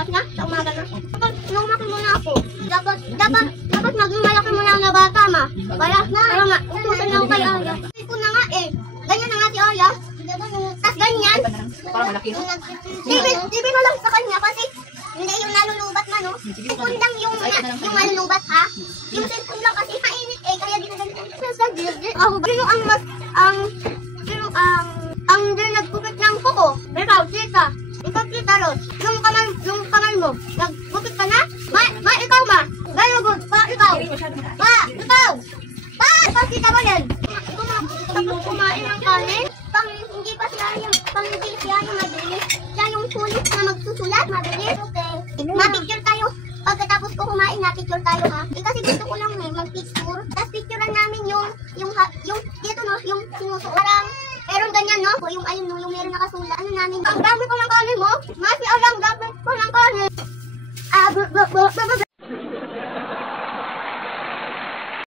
bukas na, sa umaga na. Dapat lumaki muna ako. Dapat maging malaki muna ang nabata, ma. Para utusan na ako kay Aya. Kasi ko na nga eh. Ganyan na nga si Aya. Tas ganyan. Parang malaki. Dibi mo lang sa kanya kasi hindi yung nalulubat man, no? Cellphone lang yung nalulubat, ha? Yung cellphone lang kasi mainit eh, kaya ginaganyan. Sino ang din nagkupit ng kuko? Ikaw, tita. Ikaw, tita, Ros. Yung kamay mo, nagkupit ka na? Ma, ikaw, ma. Very good. Pa, ikaw. Pa, ikaw. Pa, ikaw, tita mo yan. Tapos kumain ng kanin. Hindi pa siya yung mabilis. Siya yung sulit na magsusulat. Mabilis. Okay. Ma-picture tayo. Pagkatapos ko kumain, na-picture tayo, ha? Kasi gusto ko lang mag-picture. Tapos picturean namin yung dito, no? Yung sinusuot. Parang, meron ganyan, no? Yung ayun, no? Yung meron nakasulat. Ano namin? Ang dami ko ng kanin mo. Masi, alam, dami ko ng kanin.